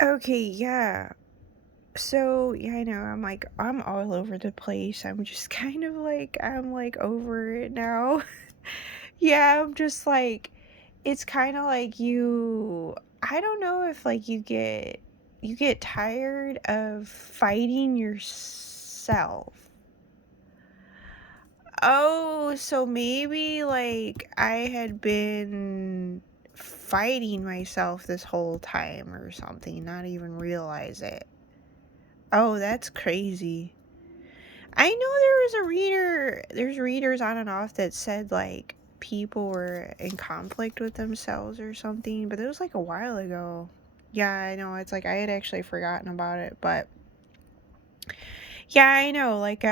Okay, yeah. So, yeah, I know I'm all over the place. I'm just kind of like I'm like over it now. Yeah, I'm just like it's kind of like I don't know if like you get tired of fighting yourself. Oh, so maybe like I had been fighting myself this whole time or something, not even realize it. Oh, that's crazy. I know there's readers on and off that said like people were in conflict with themselves or something, but it was like a while ago. Yeah, I know. It's like I had actually forgotten about it, but yeah, I know. Like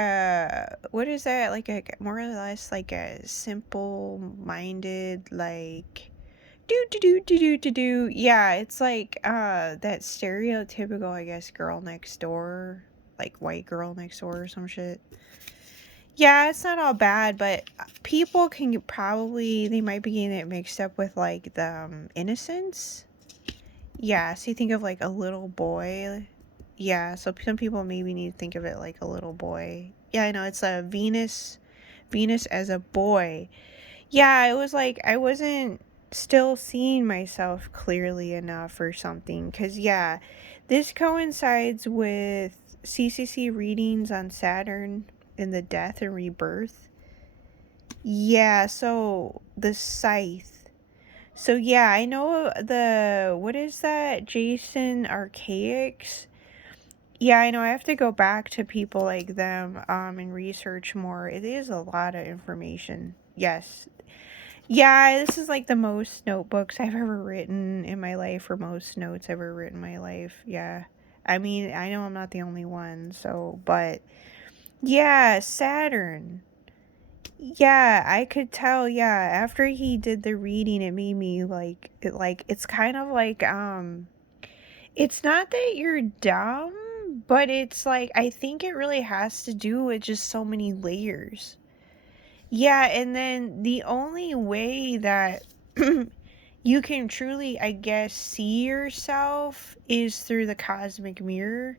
what is that? Like a more or less like a simple minded like do. Yeah, it's like that stereotypical, I guess, girl next door, like white girl next door or some shit. Yeah, it's not all bad, but people can probably they might be getting it mixed up with like the innocence. Yeah, so you think of like a little boy. Yeah, so some people maybe need to think of it like a little boy. Yeah, I know it's a Venus as a boy. Yeah, it was like I wasn't still seeing myself clearly enough or something. Cause yeah, this coincides with CCC readings on Saturn in the death and rebirth. Yeah, so the scythe. So yeah, I know the what is that? Jason Archaics. Yeah, I know I have to go back to people like them and research more. It is a lot of information. Yes. Yeah, this is like the most notebooks I've ever written in my life, or most notes I've ever written in my life. Yeah. I mean, I know I'm not the only one, so, but yeah, Saturn. Yeah, I could tell, yeah, after he did the reading, it made me it's kind of like, it's not that you're dumb, but it's like, I think it really has to do with just so many layers. Yeah, and then the only way that you can truly, I guess, see yourself is through the cosmic mirror.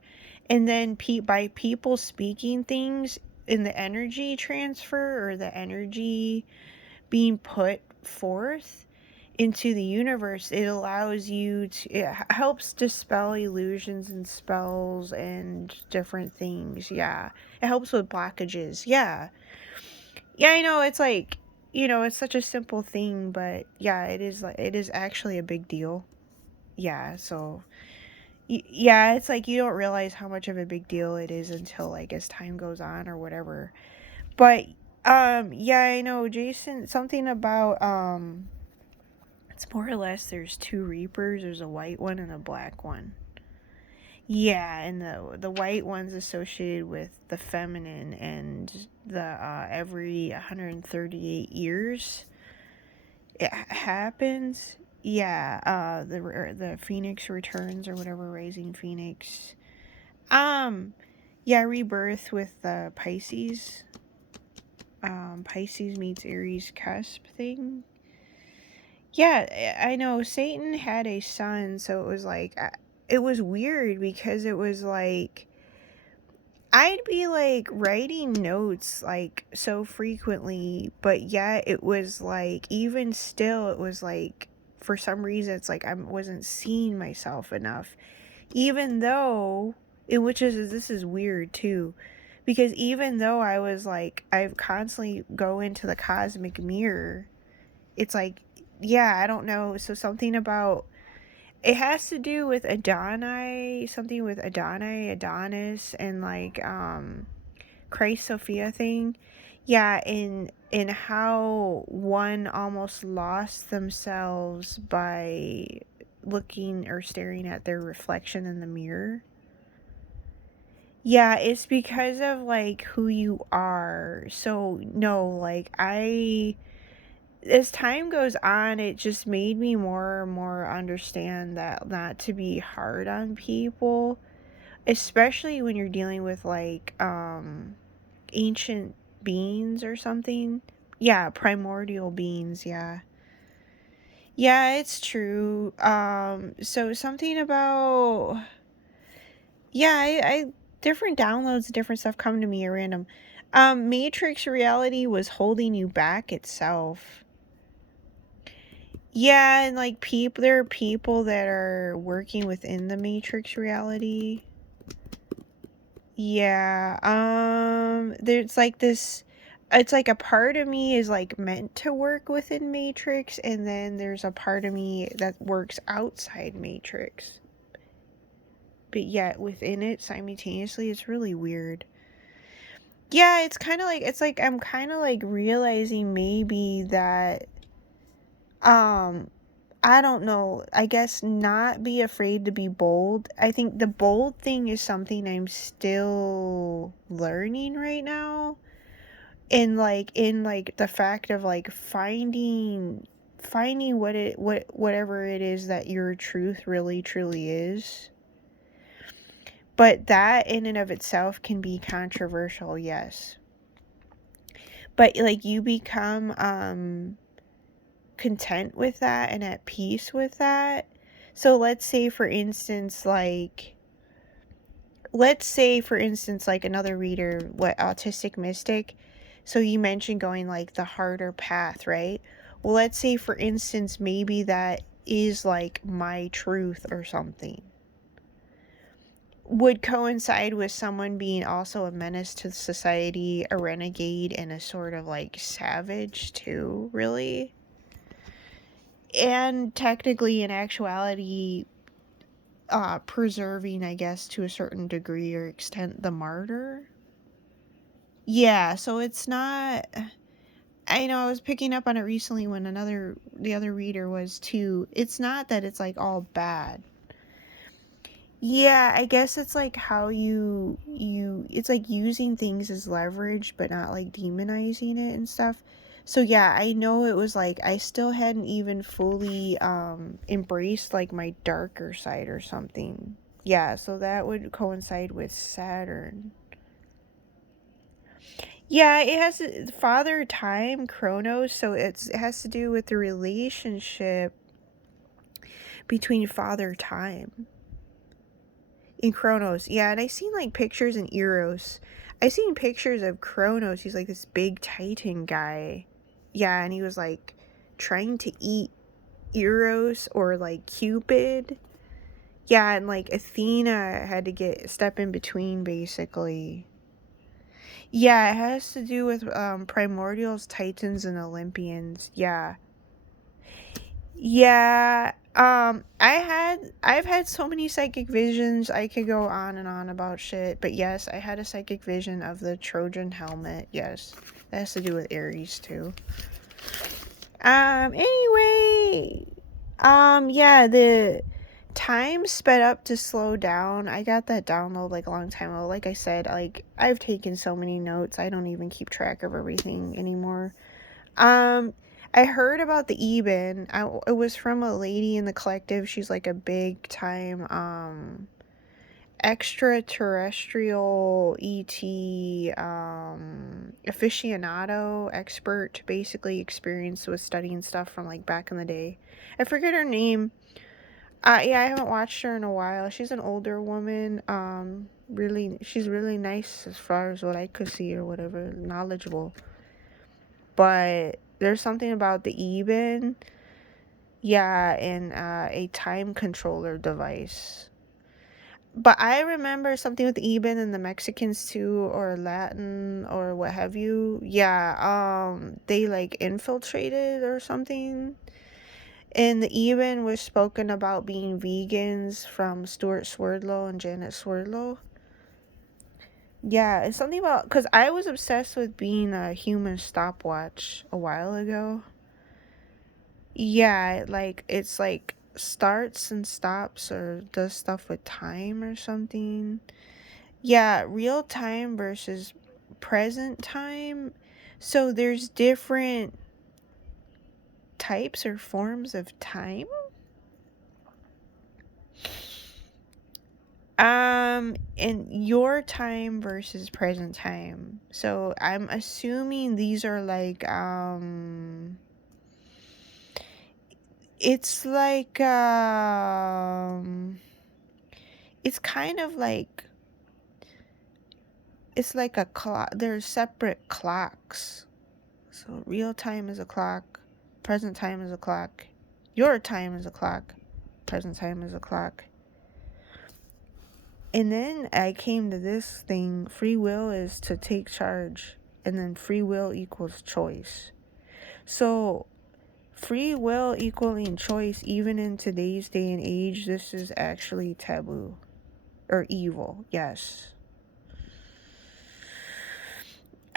And then by people speaking things in the energy transfer or the energy being put forth into the universe, it allows you to, helps dispel illusions and spells and different things. Yeah. It helps with blockages. Yeah. Yeah, I know it's like, it's such a simple thing, but yeah, it is actually a big deal. Yeah, so yeah, it's like you don't realize how much of a big deal it is until like as time goes on or whatever. But yeah, I know Jason something about it's more or less there's two reapers, there's a white one and a black one. Yeah, and the white one's associated with the feminine and the every 138 years it happens. Yeah, the phoenix returns or whatever, raising phoenix. Um, yeah, rebirth with Pisces. Pisces meets Aries cusp thing. Yeah, I know Satan had a son, so it was like it was weird because it was like I'd be like writing notes like so frequently, but yet it was like even still it was like for some reason it's like I wasn't seeing myself enough. Even though which is this is weird too. Because even though I was like I constantly go into the cosmic mirror, it's like yeah, I don't know. So something about it has to do with Adonai, something with Adonai, Adonis, and like Christ Sophia thing. Yeah, in how one almost lost themselves by looking or staring at their reflection in the mirror. Yeah, it's because of like who you are. So no, like I as time goes on, it just made me more and more understand that not to be hard on people, especially when you're dealing with like ancient beings or something. Yeah, primordial beings, yeah. Yeah, it's true. So something about, yeah, I different downloads, different stuff come to me at random. Matrix reality was holding you back itself. Yeah, and like there are people that are working within the Matrix reality. Yeah, there's like this, it's like a part of me is like meant to work within Matrix, and then there's a part of me that works outside Matrix. But yet within it simultaneously, it's really weird. Yeah, it's kind of like, it's like I'm kind of like realizing maybe that um I don't know. I guess not be afraid to be bold. I think the bold thing is something I'm still learning right now. In like the fact of like finding whatever it is that your truth really truly is. But that in and of itself can be controversial, yes. But like you become content with that and at peace with that. So let's say for instance like another reader, what, autistic mystic. So you mentioned going like the harder path, right? Well, let's say for instance maybe that is like my truth or something. Would coincide with someone being also a menace to society, a renegade, and a sort of like savage too, really. And technically, in actuality, preserving, I guess, to a certain degree or extent, the martyr. Yeah, so it's not. I know I was picking up on it recently when the other reader was too. It's not that it's like all bad. Yeah, I guess it's like how it's like using things as leverage but not like demonizing it and stuff. So yeah, I know it was like I still hadn't even fully embraced like my darker side or something. Yeah, so that would coincide with Saturn. Yeah, it has father time, Cronos, so it has to do with the relationship between father time in Cronos. Yeah, and I seen like pictures in Eros. I seen pictures of Cronos. He's like this big Titan guy. Yeah, and he was like trying to eat Eros or like Cupid. Yeah, and like Athena had to step in between basically. Yeah, it has to do with primordials, Titans, and Olympians. Yeah. Yeah. I've had so many psychic visions. I could go on and on about shit, but yes, I had a psychic vision of the Trojan helmet. Yes. That has to do with Aries too. Anyway, yeah, the time sped up to slow down. I got that download like a long time ago. Like I said, like I've taken so many notes. I don't even keep track of everything anymore. Um, I heard about the Eben. It was from a lady in the collective. She's like a big time extraterrestrial ET aficionado expert, basically experienced with studying stuff from like back in the day. I forget her name. Yeah, I haven't watched her in a while. She's an older woman. Really, she's really nice as far as what I could see or whatever, knowledgeable. But there's something about the Eben, yeah, and a time controller device. But I remember something with Eben and the Mexicans too, or Latin, or what have you. Yeah, they like infiltrated or something. And the Eben was spoken about being vegans from Stuart Swerdlow and Janet Swerdlow. Yeah, it's something about, because I was obsessed with being a human stopwatch a while ago. Yeah, like it's like starts and stops or does stuff with time or something. Yeah, real time versus present time. So there's different types or forms of time. In your time versus present time. So I'm assuming these are like It's like it's kind of like it's like a clock. There's separate clocks. So real time is a clock, present time is a clock, your time is a clock, present time is a clock. And then I came to this thing, free will is to take charge, and then free will equals choice. So free will equaling choice, even in today's day and age, this is actually taboo. Or evil, yes.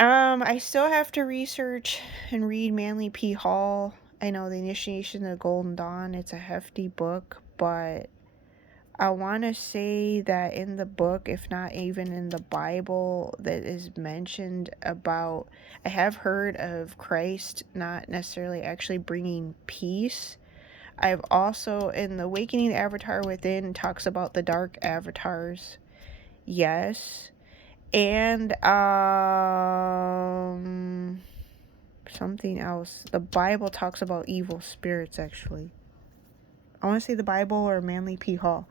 I still have to research and read Manly P. Hall. I know The Initiation of the Golden Dawn, it's a hefty book, but I want to say that in the book, if not even in the Bible, that is mentioned about, I have heard of Christ not necessarily actually bringing peace. I've also, in the Awakening the Avatar Within, talks about the dark avatars. Yes. And something else. The Bible talks about evil spirits, actually. I want to say the Bible or Manly P. Hall.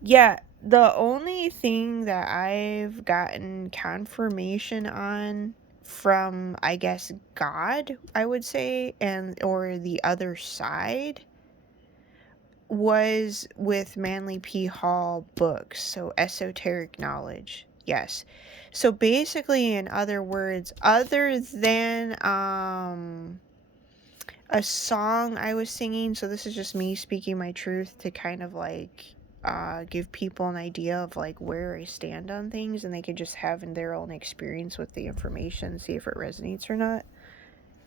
Yeah, the only thing that I've gotten confirmation on from, I guess, God, I would say, and or the other side, was with Manly P. Hall books, so esoteric knowledge. Yes. So basically, in other words, other than a song I was singing, so this is just me speaking my truth to kind of like give people an idea of like where I stand on things, and they could just have in their own experience with the information, see if it resonates or not.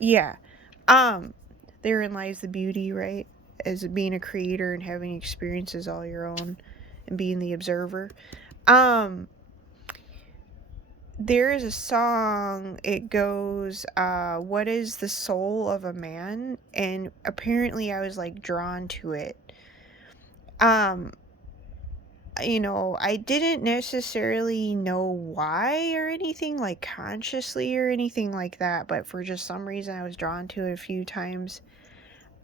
Yeah. Um, Therein lies the beauty, right? As being a creator and having experiences all your own and being the observer. Um, there is a song, it goes, what is the soul of a man? And apparently I was like drawn to it. Um, I didn't necessarily know why or anything like consciously or anything like that, but for just some reason I was drawn to it a few times.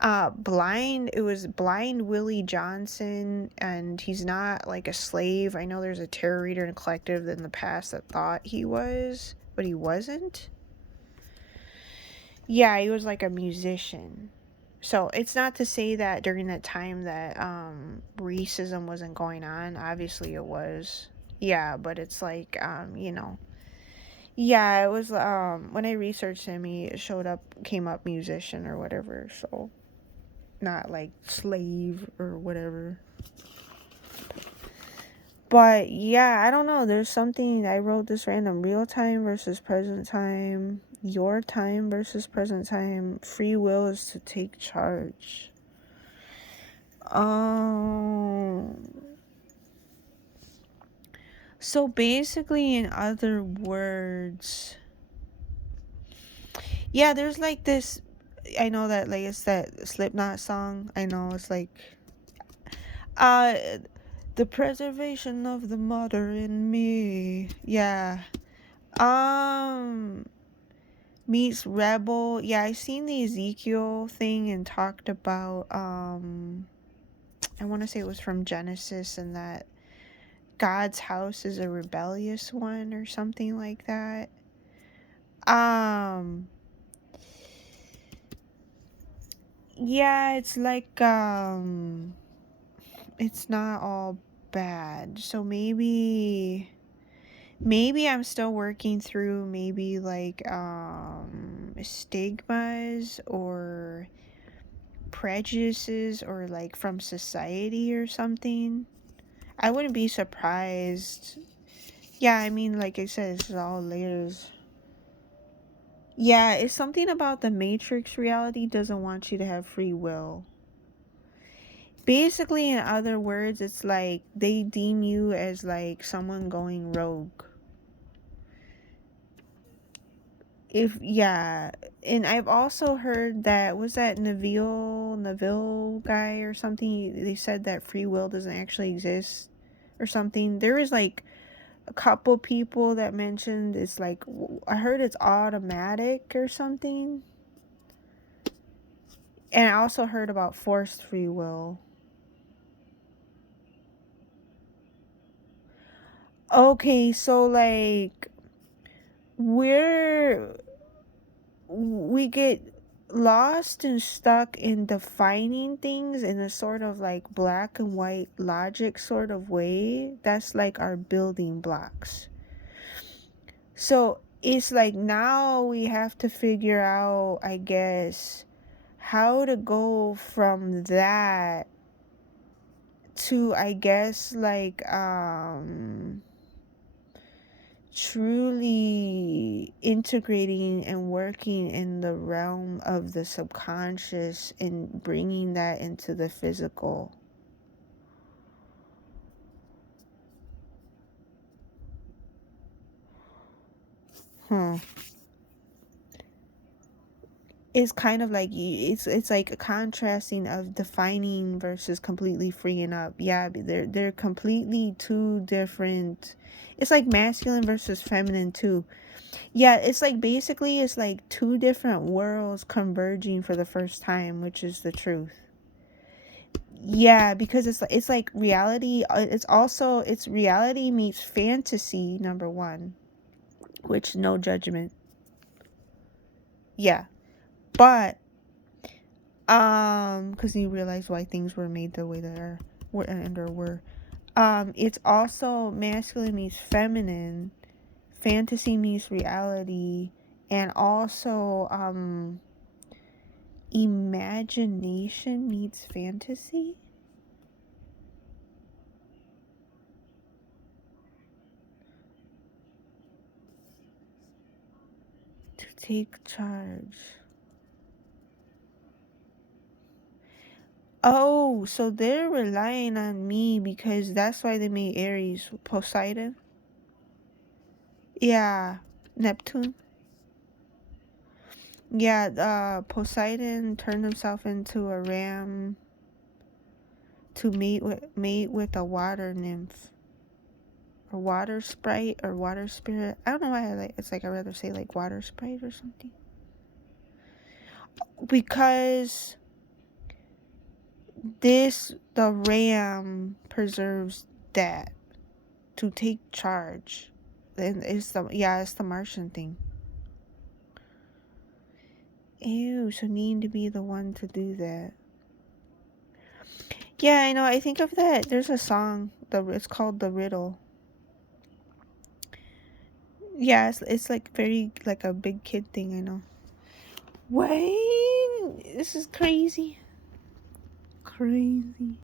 It was Blind Willie Johnson, and he's not like a slave. I know there's a tarot reader and a collective in the past that thought he was, but he wasn't. Yeah, he was like a musician. So it's not to say that during that time that racism wasn't going on. Obviously it was. Yeah, but it's like yeah, it was when I researched him, he came up musician or whatever. So not like slave or whatever. But yeah, I don't know. There's something I wrote this random real time versus present time, your time versus present time. Free will is to take charge. So basically, in other words, yeah, there's like this. I know that like it's that Slipknot song. I know it's like, uh, the preservation of the mother in me. Yeah. Um, Meets Rebel. Yeah, I seen the Ezekiel thing and talked about I want to say it was from Genesis, and that God's house is a rebellious one or something like that. Um yeah, it's like it's not all bad. So maybe I'm still working through maybe like stigmas or prejudices or like from society or something. I wouldn't be surprised. Yeah, I mean, like I said, it's all layers. Yeah, it's something about the Matrix reality doesn't want you to have free will. Basically, in other words, it's like they deem you as like someone going rogue. If yeah, and I've also heard that was that Neville guy or something. They said that free will doesn't actually exist or something. There is like a couple people that mentioned it's like, I heard it's automatic or something. And I also heard about forced free will. Okay, so like we're we get lost and stuck in defining things in a sort of like black and white logic sort of way. That's like our building blocks. So it's like now we have to figure out, I guess, how to go from that to, I guess, like truly integrating and working in the realm of the subconscious and bringing that into the physical. Hmm. It's kind of like it's like a contrasting of defining versus completely freeing up. Yeah, they're completely two different. It's like masculine versus feminine too. Yeah, it's like basically it's like two different worlds converging for the first time, which is the truth. Yeah, because it's like reality. It's also it's reality meets fantasy number one, which no judgment. Yeah, but because you realize why things were made the way they are, were and or were. It's also masculine meets feminine, fantasy meets reality, and also imagination meets fantasy. To take charge. Oh, so they're relying on me because that's why they made Aries Poseidon. Yeah, Neptune. Yeah, Poseidon turned himself into a ram to mate with a water nymph or water sprite or water spirit. I don't know why I like it's like I'd rather say like water sprite or something. Because the ram preserves that to take charge. And it's the Martian thing. Ew, so needing to be the one to do that. Yeah, I know. I think of that. There's a song. It's called "The Riddle." Yeah, it's like very like a big kid thing. I know. Wait, this is crazy. Crazy.